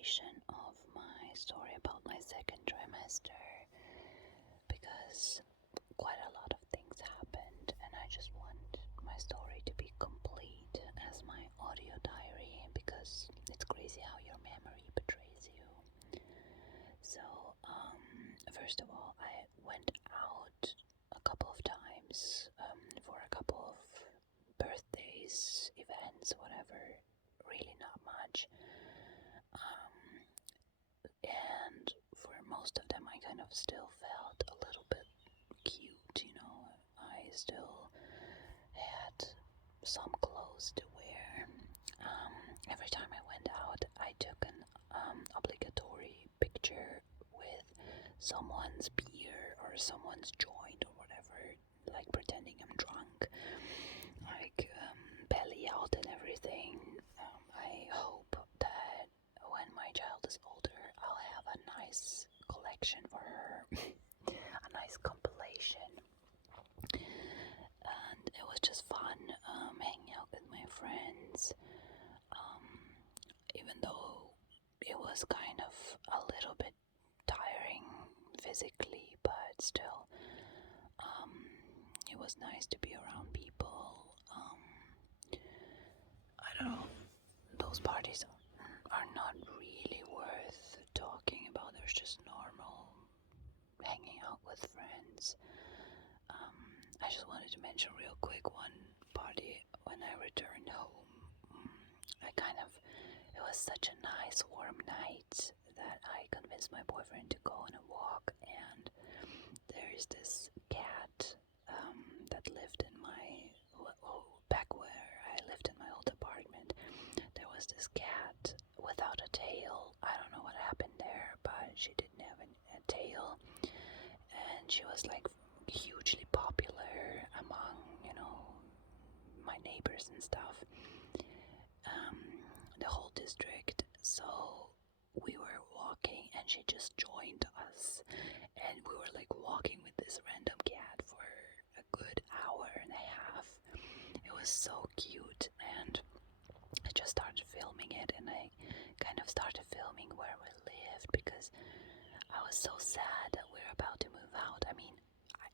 continuation of my story about my second trimester because quite a lot of things happened and I just want my story to be complete as my audio diary because it's crazy how your memory betrays you. So, first of all, I went out a couple of times for a couple of birthdays, events, whatever, really not much. And for most of them, I kind of still felt a little bit cute, I still had some clothes to wear. Every time I went out, I took an obligatory picture with someone's beer or someone's joint or whatever, like pretending I'm drunk, like belly out and everything. I hope that when my child is older, I'll have a nice collection for her, a nice compilation. And it was just fun hanging out with my friends, even though it was kind of a little bit tiring physically, but still, it was nice to be around people. I don't know, those parties are not really worth talking about. There's just normal hanging out with friends. I just wanted to mention real quick one party when I returned home. It was such a nice warm night that I convinced my boyfriend to go on a walk, and there's this cat that lived in back where I lived in my old apartment. There was this cat without a tail. I don't know what happened there, but she didn't have a tail, and she was like hugely popular among, my neighbors and stuff, the whole district. So we were walking and she just joined us, and we were like walking with this random cat for a good hour and a half. It was so cute, and I just started filming it, and I kind of started filming where we lived because I was so sad that we were about to move out. I mean,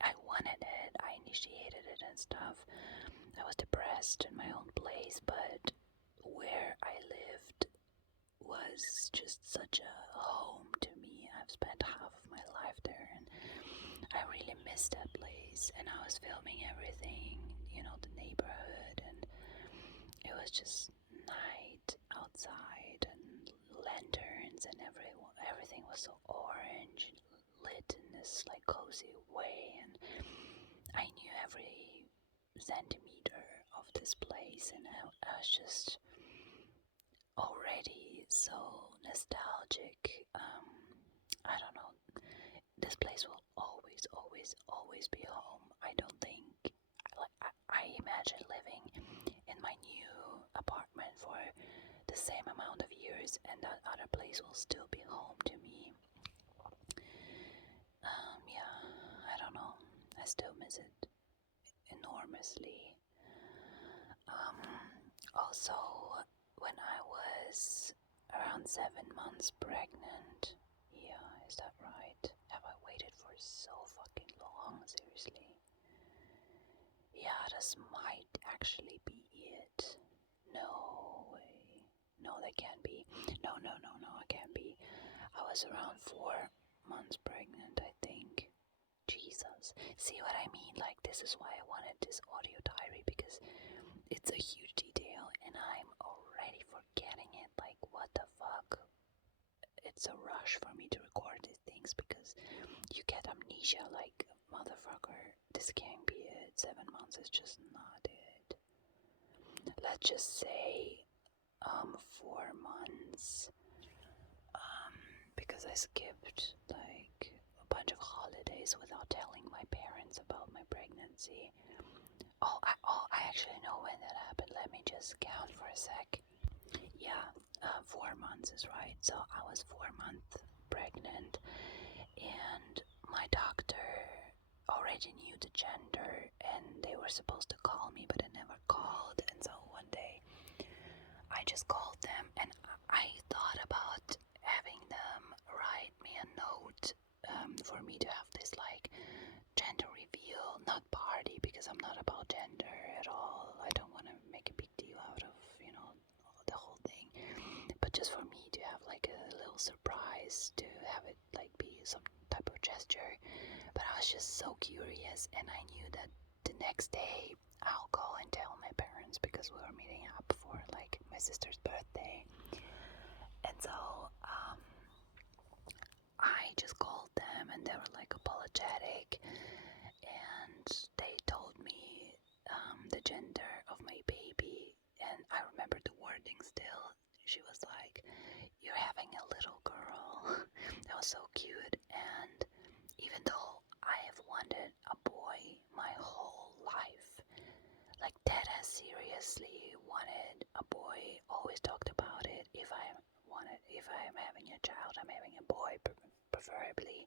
I wanted it, I initiated it and stuff. I was depressed in my own place, but where I lived was just such a home to me. I've spent half of my life there, and I really missed that place. And I was filming everything, the neighborhood, and it was just night outside and lanterns, and everything was so orange, lit in this like cozy way, and I knew every centimeter of this place, and I was just already so nostalgic. I don't know. This place will always, always, always be home. I don't think. I imagine living in my new apartment for the same amount of years, and that other place will still be home to me. Yeah, I don't know. I still miss it enormously. Also, when I was around 7 months pregnant, yeah, is that right? Have I waited for so fucking long? Seriously? Yeah, this might actually be it. No way. No, that can't be. No, it can't be. I was around 4 months pregnant, I think. Jesus. See what I mean? Like, this is why I wanted this audio diary, because it's a huge detail and I'm already forgetting it. Like, what the fuck? It's a rush for me to record these things because you get amnesia like, motherfucker, this can't be it. 7 months is just not it. Let's just say 4 months, because I skipped like a bunch of holidays without telling my parents about my pregnancy. I actually know when that happened. Let me just count for a sec. Yeah, 4 months is right. So I was 4 months pregnant, and my doctor already knew the gender, and they were supposed to call me, but they never called. And so one day I just called them, and I thought about having them write me a note for me to have this like gender reveal, not party, because I'm not about gender at all. I don't want to make a big deal out of, the whole thing. But just for me to have like a little surprise, to have it like be some type of gesture. But I was just so curious, and I knew that the next day I'll go and tell my parents because we were meeting up for like my sister's birthday. And so I just called them, and they were like apologetic, and they told me the gender of my baby, and I remember the wording still. She was like, "You're having a little girl." That was so cute. And even though I have wanted a boy my whole life, like Dad has seriously wanted a boy, always talked about it. If I'm having a child, I'm having a boy, preferably.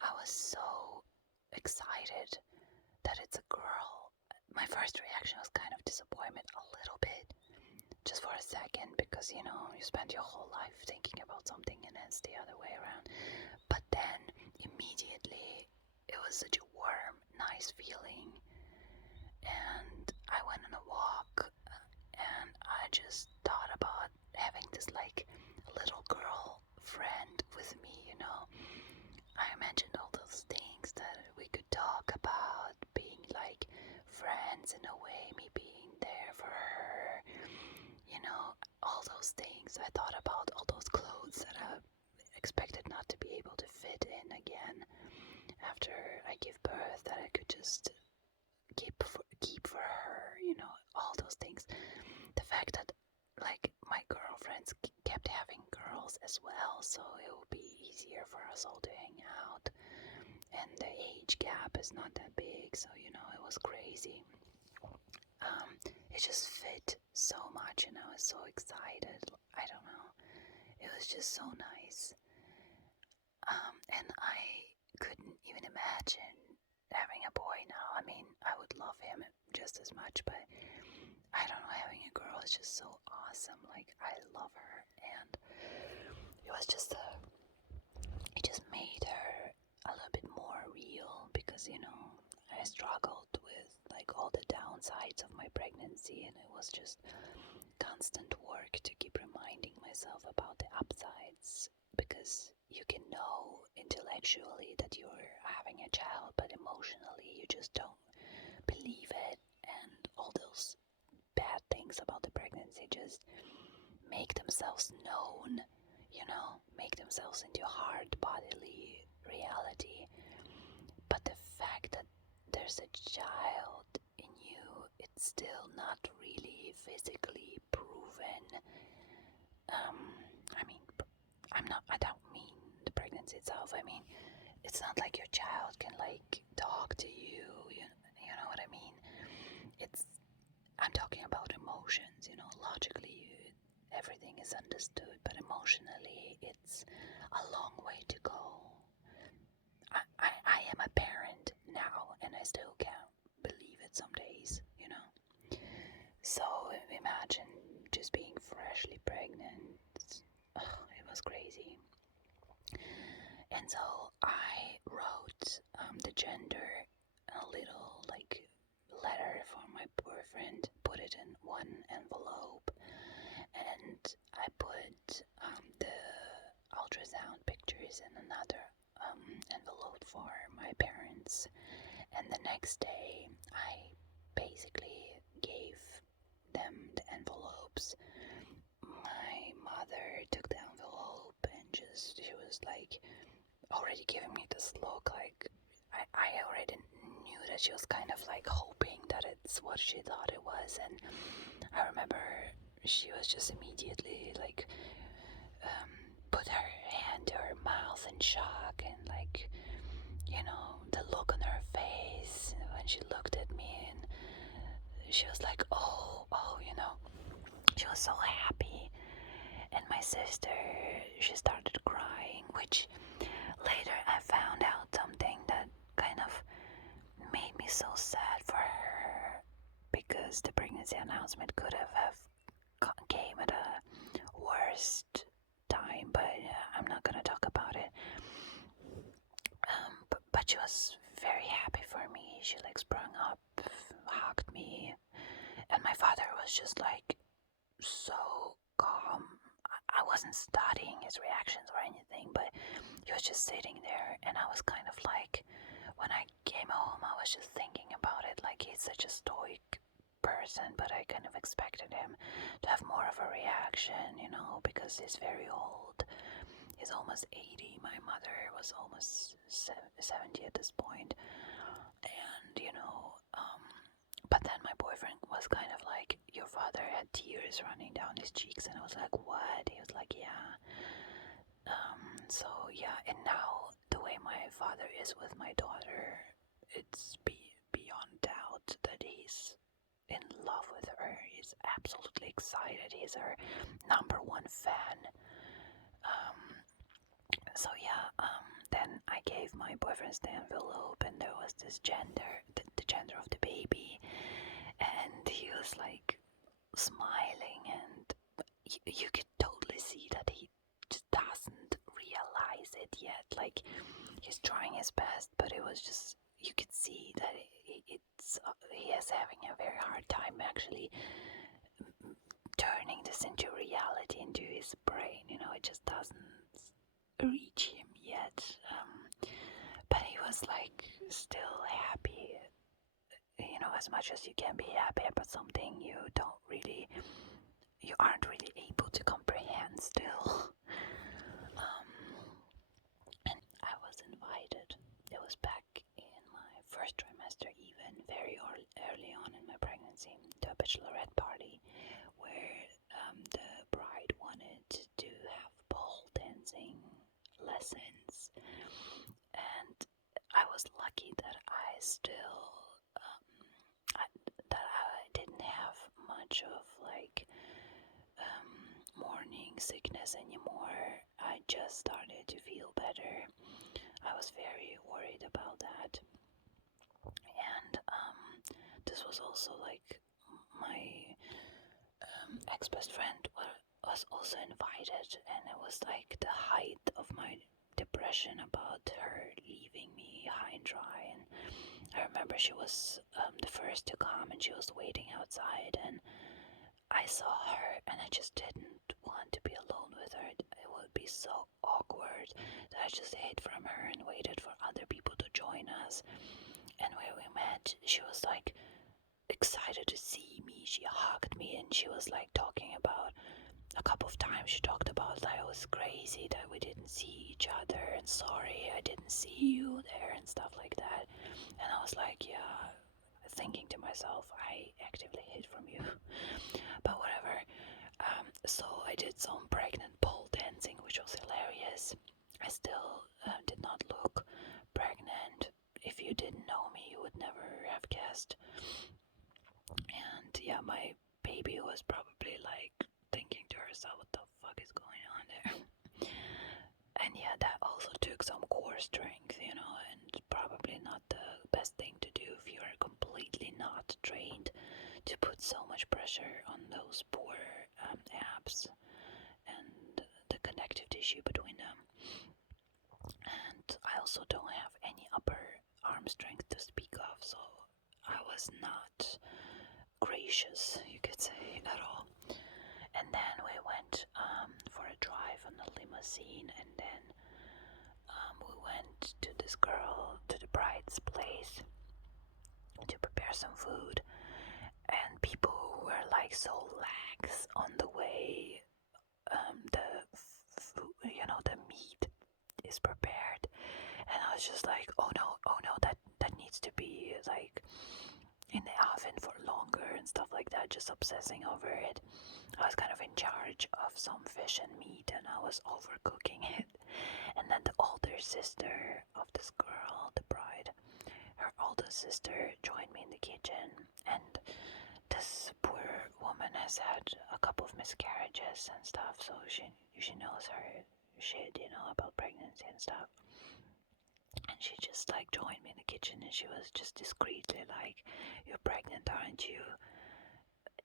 I was so excited that it's a girl. My first reaction was kind of disappointment, a little bit, just for a second, because you spend your whole life thinking about something and it's the other way around. But then immediately it was such a warm, nice feeling, and I went on a walk, and I just thought about having this like little girl friend with me. I imagined all those things that we could talk about, being like friends in a way, me being there for her, all those things. I thought about all those clothes that I expected not to be able to fit in again after I give birth, that I could just keep for her, all those things. The fact that like my girlfriends kept having girls as well, so it will be easier for us all to hang out, and the age gap is not that big, so it was crazy. It just fit so much, and I was so excited. I don't know, it was just so nice. And I couldn't even imagine having a boy now. I mean, I would love him just as much, but I don't know, having a girl is just so awesome. Like, I love her, and it was just it just made her a little bit more real, because I struggled with like all the downsides of my pregnancy, and it was just constant work to keep reminding myself about the upsides, because you can know intellectually that you're having a child, but emotionally you just don't believe it, and all those bad things about the pregnancy just make themselves known, make themselves into hard bodily reality. But the fact that there's a child in you, it's still not really physically proven. I mean, I don't mean the pregnancy itself. I mean, it's not like your child can like talk to you, you know what I mean? I'm talking about emotions, logically everything is understood, but emotionally it's a long way to go. I am a parent now, and I still can't believe it some days, So imagine just being freshly pregnant. It was crazy. And so I wrote the gender a little like letter for my boyfriend, put it in one envelope, and I put the ultrasound pictures in another envelope for my parents. And the next day I basically gave them the envelopes. My mother took the envelope and she was like already giving me this look, like I already knew that she was kind of like hoping that it's what she thought it was. And I remember she was just immediately like put her hand to her mouth in shock, and like the look on her face when she looked at me, and she was like, oh, she was so happy. And my sister, she started crying, which later I found out something that kind of made me so sad for her, because the pregnancy announcement could have came at a worst time, but I'm not gonna talk about it. But she was very happy for me. She like sprung up, hugged me, and my father was just like so calm. I wasn't studying his reactions or anything, but he was just sitting there, and I was kind of like, when I came home, I was just thinking about it, like he's such a stoic person, but I kind of expected him to have more of a reaction, because he's very old. He's almost 80. My mother was almost 70 at this point. And, but then my boyfriend was kind of like, your father had tears running down his cheeks. And I was like, what? He was like, yeah. So, yeah. And now, the way my father is with my daughter, it's beyond doubt that he's in love with her. He's absolutely excited. He's her number one fan. So yeah, then I gave my boyfriend the envelope, and there was this the gender of the baby, and he was like smiling, and you could totally see that he just doesn't realize it yet. Like, he's trying his best, but it was just, you could see that he is having a very hard time actually turning this into reality, into his brain. It just doesn't reach him yet. But he was like still happy. As much as you can be happy about something, you aren't really able to comprehend still. And I was invited. It was back in my first trimester, even very early on in my pregnancy, to a bachelorette party where the bride wanted to have pole dancing lessons, and I was lucky that I didn't have much of like morning sickness anymore. I just started to feel better. I was very worried about that, and this was also like my ex-best friend was also invited, and it was like the height of my depression about her leaving me high and dry. And I remember she was the first to come, and she was waiting outside, and I saw her, and I just didn't want to be alone with her. It would be so awkward that I just hid from her and waited for other people to join us. And when we met, she was like excited to see me. She hugged me, and she was like talking about, a couple of times she talked about that it was crazy that we didn't see each other, and sorry I didn't see you there and stuff like that. And I was like, yeah, thinking to myself, I actively hid from you. But whatever. So I did some pregnant pole dancing, which was hilarious. I still did not look pregnant. If you didn't know me, you would never have guessed. And yeah, my baby was probably like thinking to herself, what the fuck is going on there? And yeah, that also took some core strength, and probably not the best thing to do if you're completely not trained, to put so much pressure on those poor abs and the connective tissue between them. And I also don't have any upper arm strength to speak of, so I was not gracious, you could say, at all. And then we went for a drive on the limousine, and then we went to the bride's place to prepare some food. And people who were like so lax on the way the meat is prepared, and I was just like, oh no, that needs to be like in the oven for longer and stuff like that, just obsessing over it. I was kind of in charge of some fish and meat, and I was overcooking it. And then the older sister of this girl, the bride, her older sister joined me in the kitchen, and this poor woman has had a couple of miscarriages and stuff, so she knows her shit, about pregnancy and stuff. And she just like joined me in the kitchen, and she was just discreetly like, "You're pregnant, aren't you?"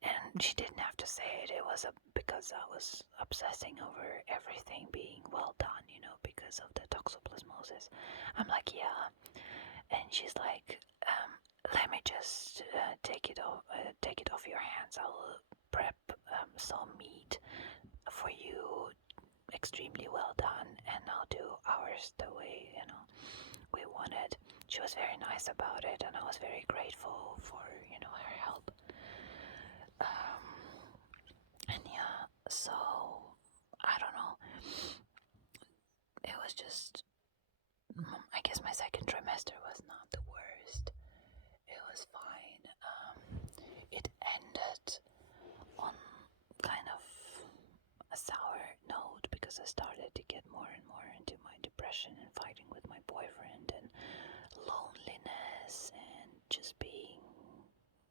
And she didn't have to say it. It was because I was obsessing over everything being well done, because of the toxoplasmosis. I'm like, yeah. And she's like, let me just take it off your hands. I'll prep some meat for you, extremely well done, and I'll do ours the way we wanted. She was very nice about it, and I was very grateful for her help. And yeah, so I don't know. It was just, I guess my second trimester was not the worst. It was fine. It ended on kind of a sour note because I started to get more and more into my depression and fighting with my boyfriend and loneliness and just being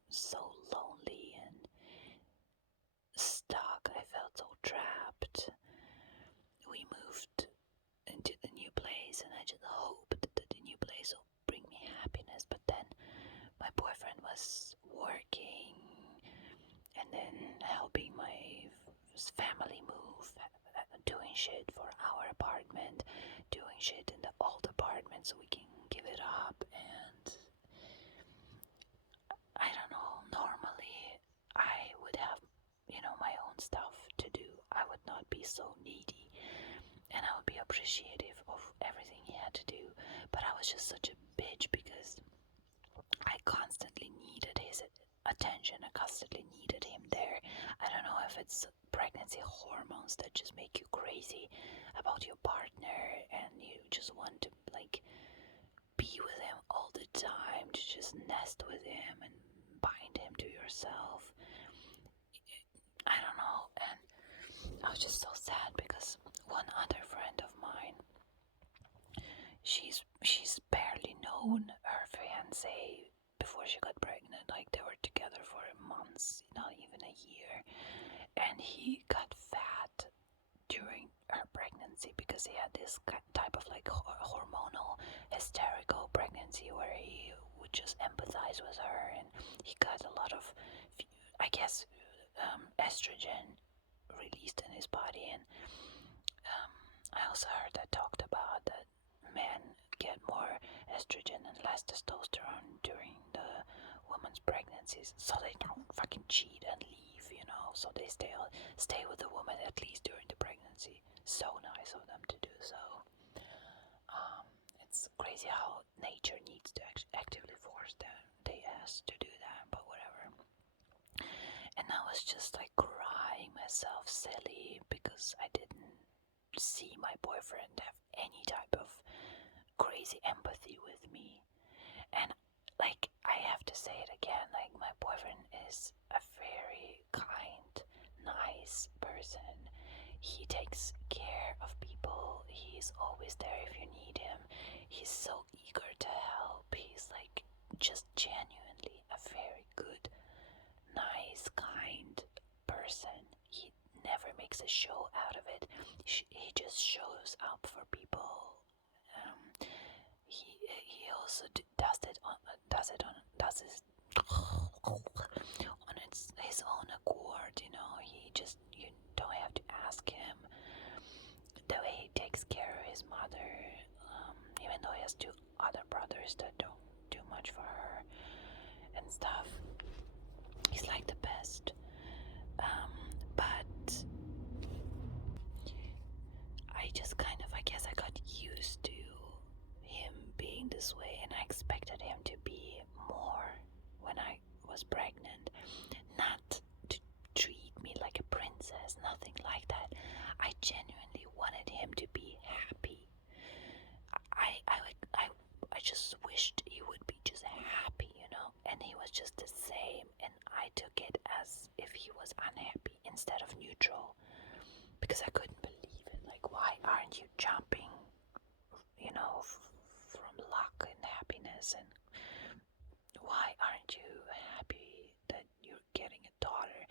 so lonely and stuck. I felt so trapped. We moved into the new place and I just hoped that the new place will bring me happiness, but then my boyfriend was working and then helping my family move, doing shit for our apartment, doing shit in the old apartment so we can give it up. And I don't know, normally I would have, my own stuff to do. I would not be so needy and I would be appreciative of everything he had to do. But I was just such a bitch because I constantly needed his attention. I constantly needed him there. I don't know if it's pregnancy hormones that just make you crazy about your partner and you just want to be with him all the time, to just nest with him and bind him to yourself. I don't know. And I was just so sad because one other friend of mine, she's barely known her fiance before she got pregnant. Like, they were together for months, not even a year, and he got fat during her pregnancy because he had this type of hormonal hysterical pregnancy where he would just empathize with her, and he got a lot of, I guess, estrogen released in his body. And I also heard that talked about that men get more estrogen and less testosterone during the woman's pregnancies, so they don't fucking cheat and leave. So they stay with the woman at least during the pregnancy. So nice of them to do so. It's crazy how nature needs to actively force they ass to do that, but whatever. And I was just crying myself silly because I didn't see my boyfriend have any type of crazy empathy with me. And I have to say it again, my boyfriend is a very kind, nice person. He takes care of people. He's always there if you need him. He's so eager to help. He's just genuinely a very good, nice, kind person. He never makes a show out of it. He just shows up for people. He also does his own accord. You don't have to ask him. The way he takes care of his mother, even though he has two other brothers that don't do much for her and stuff. He's the best. But I just I guess I got used to him being this way, and I expected him to be more when I was pregnant. Not to treat me like a princess, nothing like that. I genuinely wanted him to be happy. I just wished he would be just happy, and he was just the same, and I took it as if he was unhappy instead of neutral, because I couldn't believe it. Why aren't you jumping, from luck and happiness, and why aren't you happy that you're getting a daughter?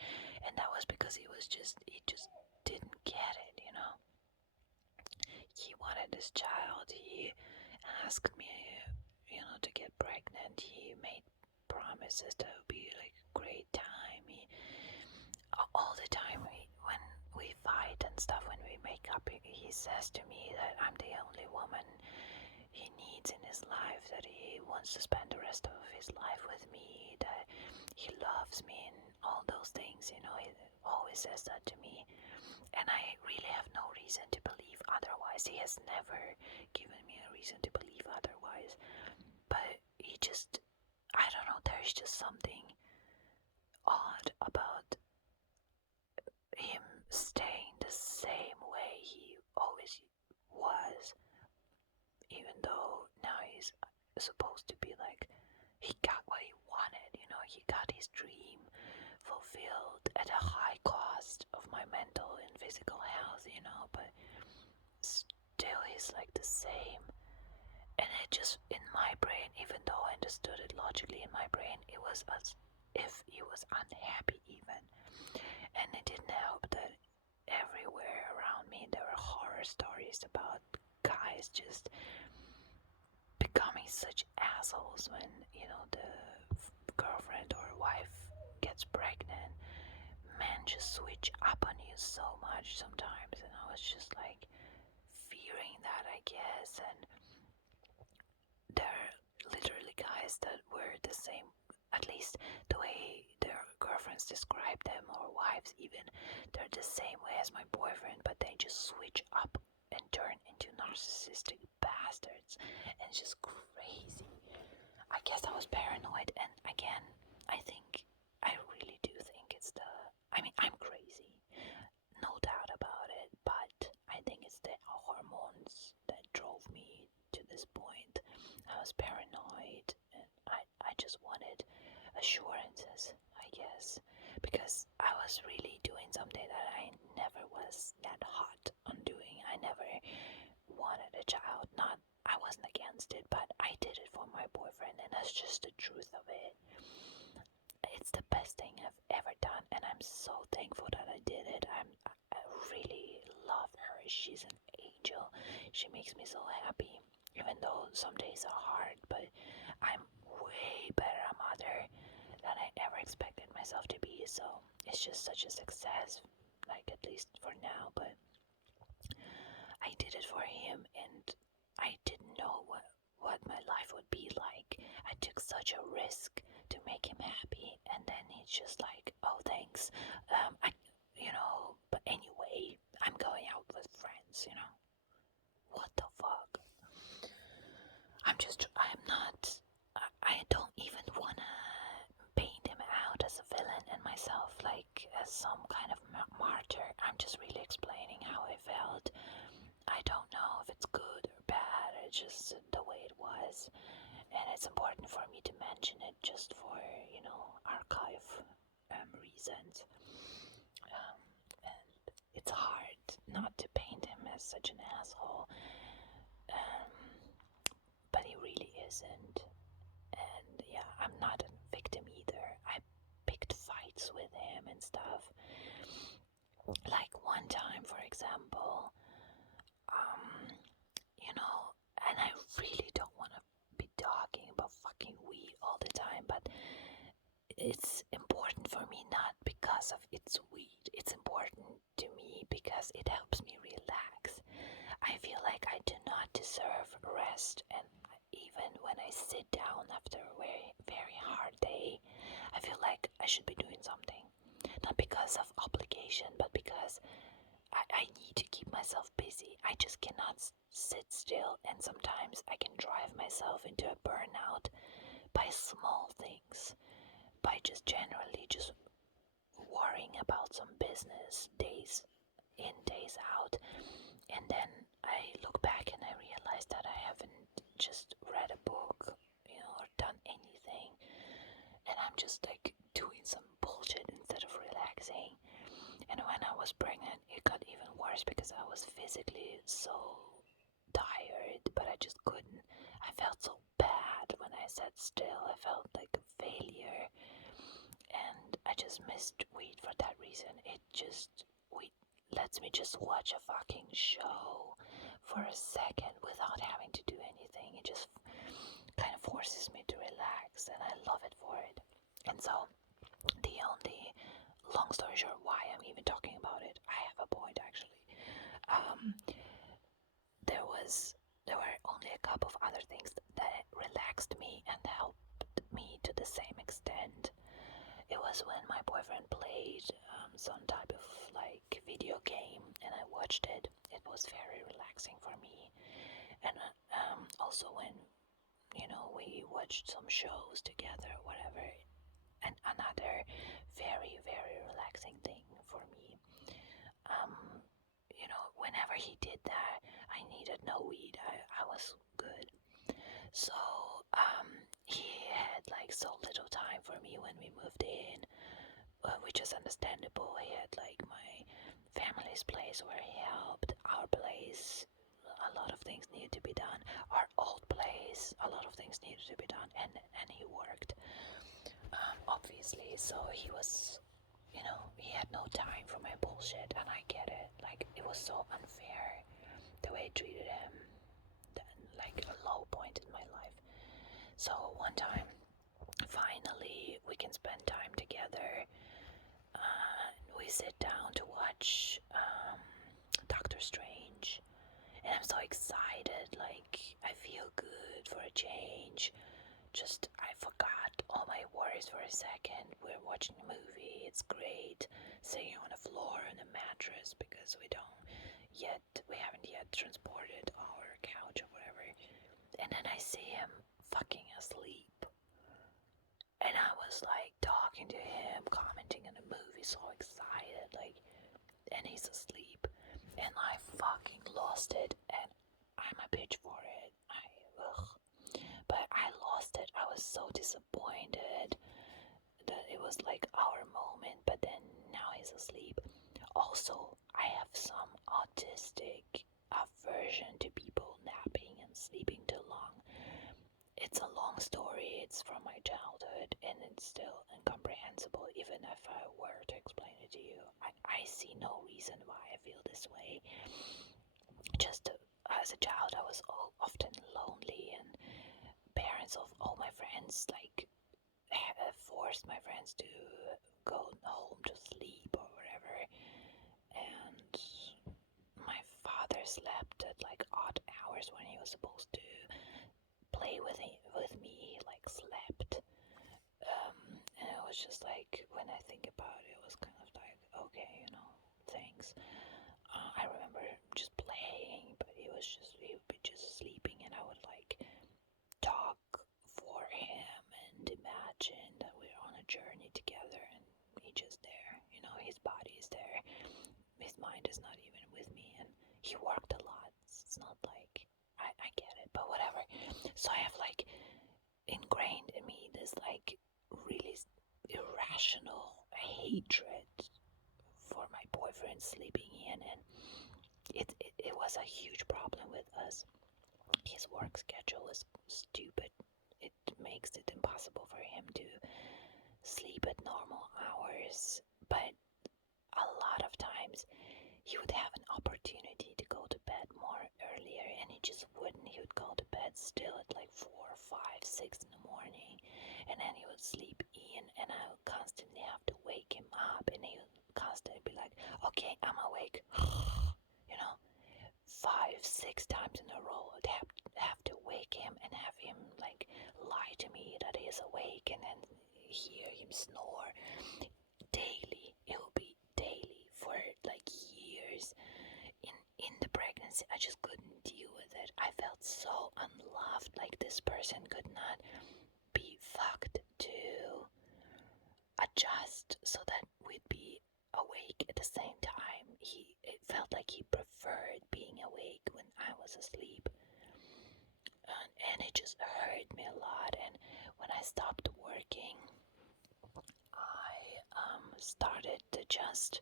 And that was because he just didn't get it. He wanted this child. He asked me, to get pregnant. He made promises that it would be a great time. all the time when we fight and stuff, when we make up, he says to me that I'm the only woman he needs in his life, that he wants to spend the rest of his life with me, that he loves me and all those things, he always says that to me. And I really have no reason to believe otherwise. He has never given me a reason to believe otherwise. But he just, I don't know, there's just something odd about him staying the same way he always was, even though now he's supposed to be like, he got what he wanted, he got his dream fulfilled at a high cost of my mental and physical health, but still he's like the same. And it just, in my brain, even though I understood it logically in my brain, it was as if he was unhappy even. And it didn't help that everywhere around me there were horror stories about guys just becoming such assholes when, the girlfriend or wife gets pregnant. Men just switch up on you so much sometimes, and I was just like fearing that, I guess. And there are literally guys that were the same, at least the way their girlfriends describe them, or wives even, they're the same way as my boyfriend, but they just switch up and turn into narcissistic bastards, and it's just crazy. I guess I was paranoid, and again, I really do think it's I'm crazy, no doubt about it, but I think it's the hormones that drove me to this point. I was paranoid, and I just wanted assurances, I guess, because I was really doing something that I never was that hot on doing. I never wanted a child. I wasn't against it, but I did it for my boyfriend, and that's just the truth of it. It's the best thing I've ever done, and I'm so thankful that I did it. I really love her. She's an angel. She makes me so happy, even though some days are hard, but I'm way better a mother than I ever expected myself to be, so it's just such a success, like at least for now. But I did it for him, and I didn't know what my life would be like. I took such a risk to make him happy, and then he's just like, oh, thanks. But anyway, I'm going out with friends, What the fuck? I don't even wanna paint him out as a villain and myself like as some kind of martyr. I'm just really explaining how I felt. I don't know if it's good or bad, it's just the way it was. And it's important for me to mention it just for, archive reasons. And it's hard not to paint him as such an asshole. But he really isn't. And yeah, I'm not a victim either. I picked fights with him and stuff. Like one time, for example, and I really don't want to be talking about fucking weed all the time, but it's important for me not because of its weed. It's important to me because it helps me relax. I feel like I do not deserve rest, and even when I sit down after a very, very hard day, I feel like I should be doing something. Not because of obligation, but because I need to keep myself busy. I just cannot sit still, and sometimes I can drive myself into a burnout by small things, by just generally just worrying about some business days in, days out. And then I look back and I realize that I haven't just read a book, or done anything. And I'm just like doing some bullshit instead of relaxing. And when I was pregnant, it got even worse because I was physically so tired, but I just couldn't. I felt so bad when I sat still. I felt like a failure. And I just missed weed for that reason. Weed lets me just watch a fucking show for a second without having to do anything. It just kind of forces me to relax, and I love it for it. And so, the only long story short, why there were only a couple of other things that relaxed me and helped me to the same extent. It was when my boyfriend played some type of like video game and I watched it. It was very relaxing for me. And also when, we watched some shows together, whatever. And another very, very relaxing thing for me. Whenever he did that, I needed no weed. I was good. So, he had like so little time for me when we moved in, which is understandable. He had like my family's place where he helped, our place, a lot of things needed to be done. Our old place, a lot of things needed to be done, and he worked, obviously. So he was, he had no time for my bullshit, and I get it. Like, it was so unfair the way I treated him. Like a low point in my life. So one time, finally, we can spend time together. We sit down to watch Doctor Strange, and I'm so excited. Like, I feel good for a change. Just, I forgot all my worries for a second. We're watching a movie. It's great. Sitting on the floor on a mattress because we haven't yet transported our couch or whatever. And then I see him fucking asleep. And I was like talking to him, commenting on the movie, so excited, like, and he's asleep. And I fucking lost it, and I'm a bitch for it. But I lost it. I was so disappointed that it was like our moment, but then now he's asleep. Also, I have some autistic aversion to people napping and sleeping too long. It's a long story, it's from my childhood, and it's still incomprehensible even if I were to explain it to you. I see no reason why I feel this way. Just as a child, I was often lonely, and parents of all my friends like forced my friends to go home to sleep or whatever, and my father slept at like odd hours when he was supposed to play with me, like slept. And it was just like, when I think about it, it was kind of like, okay, thanks. I remember just playing, but he would be just sleeping, and I would like talk for him and imagine that we're on a journey together, and he's just there. His body is there. His mind is not even with me, and he worked a lot. It's not like I get it, but whatever. So I have like ingrained in me this like really irrational hatred for my boyfriend sleeping in, and it was a huge problem with us. His work schedule is stupid. It makes it impossible for him to sleep at normal hours, but a lot of times he would have an opportunity to go to bed more earlier, and he just wouldn't. He would go to bed still at like 4, 5, 6 in the morning, and then he would sleep in, and I would constantly have to wake him up, and he would constantly be like, okay, I'm awake. 5, 6 times in a row. I'd have to wake him and have him like lie to me that he is awake, and then hear him snore daily. It will be daily for like years. In the pregnancy, I just couldn't deal with it. I felt so unloved, like this person could not be fucked to adjust so that we'd be awake at the same time. It felt like he preferred being awake when I was asleep, and it just hurt me a lot. And when I stopped working, I started to just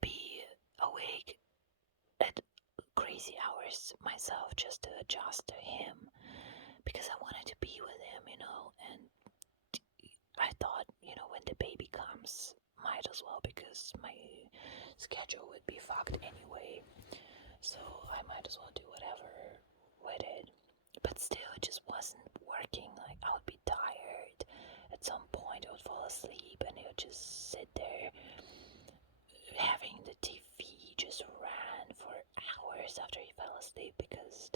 be awake at crazy hours myself, just to adjust to him, because I wanted to be with him, and I thought, when the baby comes, might as well, because my schedule would be fucked anyway, so I might as well do whatever with it. But still, it just wasn't working. Like, I would be tired. At some point, I would fall asleep, and he would just sit there having the TV just ran for hours after he fell asleep, because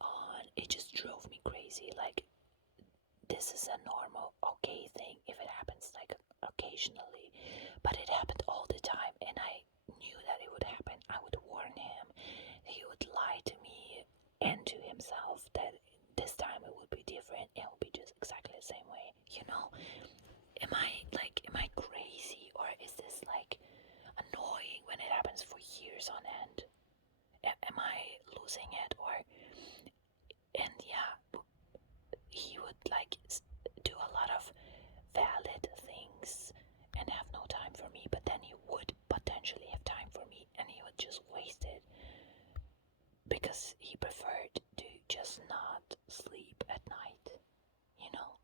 on, it just drove me crazy. Like, this is a normal, okay thing if it happens like occasionally, but it happened all the time, and I knew that it would happen. I would warn him, he would lie to me and to himself that this time it would be different, it will be just exactly the same way, you know? Am I crazy, or is this like annoying when it happens for years on end? Am I losing it, or, and yeah, he would like do a lot of valid things and have no time for me, but then he would potentially have time for me and he would just waste it because he preferred to just not sleep at night, you know?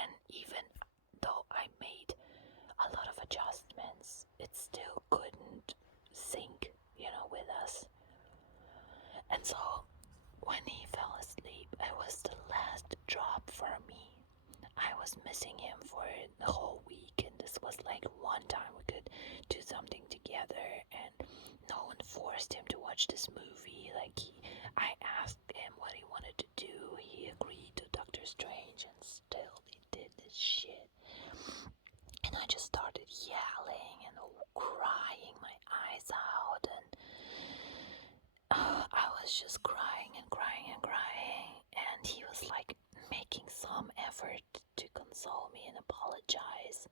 And even though I made a lot of adjustments, it still couldn't sync, with us. And so when he fell asleep, it was the last drop for me. I was missing him for the whole week, and this was like one time we could do something together, and no one forced him to watch this movie. I asked him what he wanted to do. He agreed to Doctor Strange, and still he did this shit. And I just started yelling and crying my eyes out, and I was just crying and crying and crying, and he was like making some effort to console me and apologize,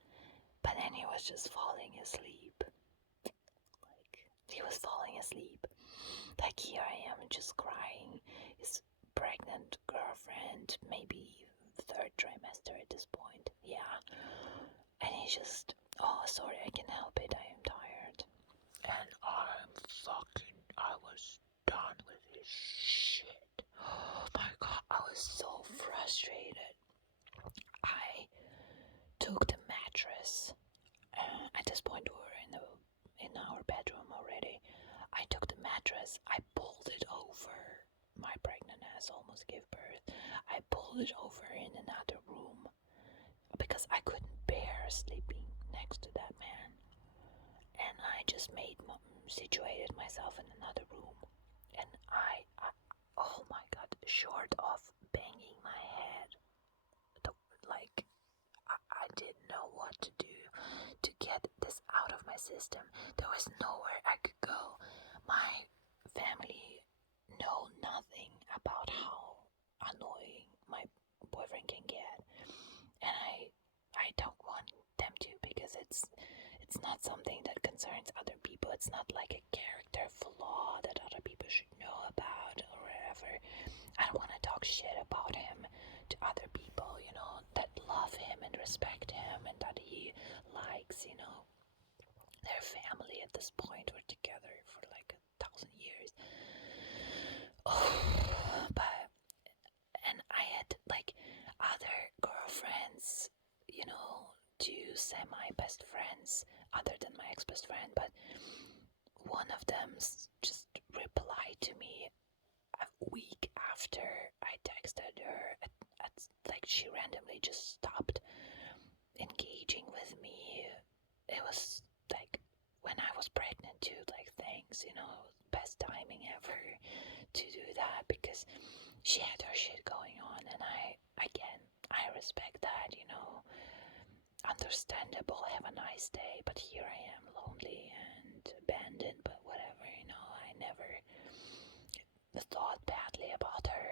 but then he was just falling asleep. He was falling asleep. Like, here I am just crying. His pregnant girlfriend, maybe third trimester at this point. Yeah. And he just, oh, sorry, I can help it. I am tired. And I was done with this shit. Oh my god, I was so frustrated. I took the mattress. At this point, we were in our bedroom already. I took the mattress. I pulled it over. My pregnant ass almost gave birth. I pulled it over in another room because I couldn't bear sleeping next to that man. And I just situated myself in another room. And I oh my god, short of banging my head, like, I didn't know what to do to get this out of my system. There was nowhere I could go. My family know nothing about how annoying my boyfriend can get, and I don't want them to, because it's not something that concerns other people. It's not like a character flaw that other people should know about or whatever. I don't want to talk shit about him to other people, that love him and respect him and that he likes, their family at this point. We're together for like 1,000 years. Oh, but, and I had like other girlfriends, two semi-best friends other than my ex-best friend, but one of them just replied to me a week after I texted her. Like, she randomly just stopped engaging with me. It was like when I was pregnant too. Like, thanks, best timing ever to do that, because she had her shit going on, and I respect that, understandable, have a nice day, but here I am lonely and abandoned, but whatever, I never thought badly about her.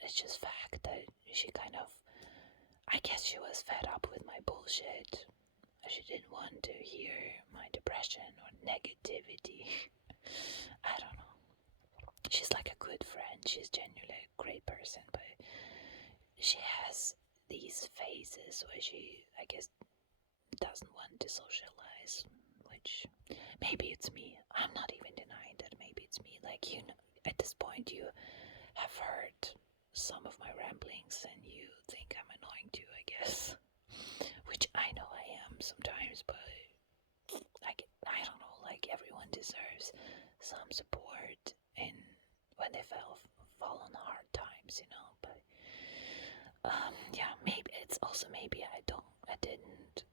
It's just fact that she I guess she was fed up with my bullshit. She didn't want to hear my depression or negativity. I don't know. She's like a good friend. She's genuinely a great person, but she has these phases where she, I guess, doesn't want to socialize, which maybe it's me. I'm not even denying that maybe it's me. Like, at this point you have heard some of my ramblings and you think I'm annoying too, I guess. Which I know I am sometimes, but like, I don't know, like, everyone deserves some support in when they fall on hard times, but yeah, maybe it's also maybe I didn't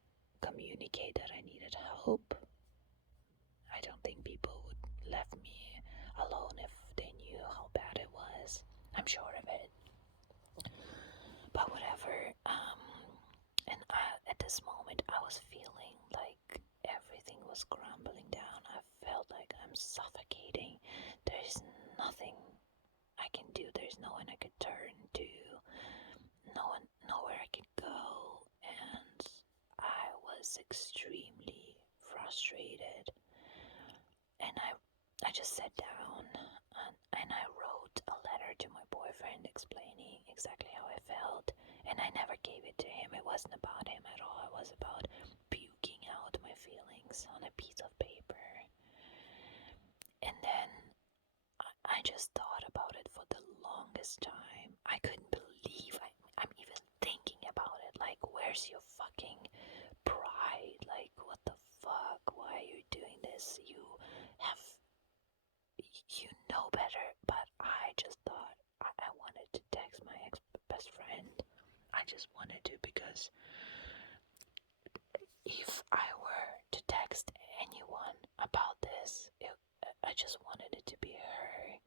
communicate that I needed help. I don't think people would leave me alone if they knew how bad it was. I'm was crumbling down. I felt like I'm suffocating. There's nothing I can do. There's no one I could turn to. Nowhere I could go. And I was extremely frustrated. And I just sat down and I wrote a letter to my boyfriend explaining exactly how I felt. And I never gave it to him. It wasn't about him at all. It was about puking out my feelings on a piece of paper. And then I just thought about it for the longest time. I couldn't believe I'm even thinking about it. Like, where's your fucking pride? Like, what the fuck? Why are you doing this? You know better. But I just thought I wanted to text my ex-best friend. I just wanted to, because if I were to text anyone about this, I just wanted it to be her.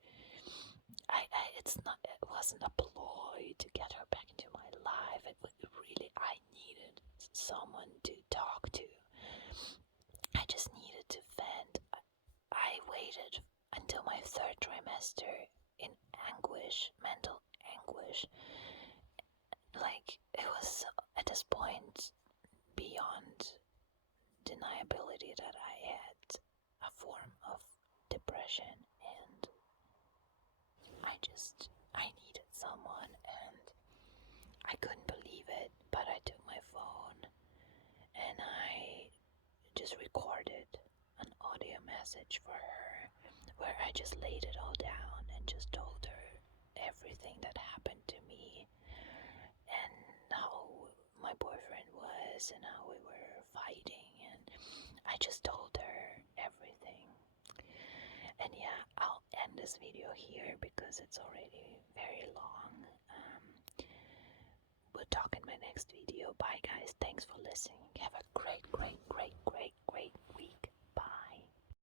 It wasn't a ploy to get her back into my life. It really, I needed someone to talk to. I just needed to vent. I waited until my third trimester in anguish, mental anguish. Like, it was at this point beyond deniability that I had a form of depression, and I needed someone, and I couldn't believe it. But I took my phone and I just recorded an audio message for her where I just laid it all down and just told her everything that happened to me and how my boyfriend was and how we were fighting, and I just told her everything. And yeah, I'll end this video here because it's already very long. We'll talk in my next video. Bye guys, thanks for listening. Have a great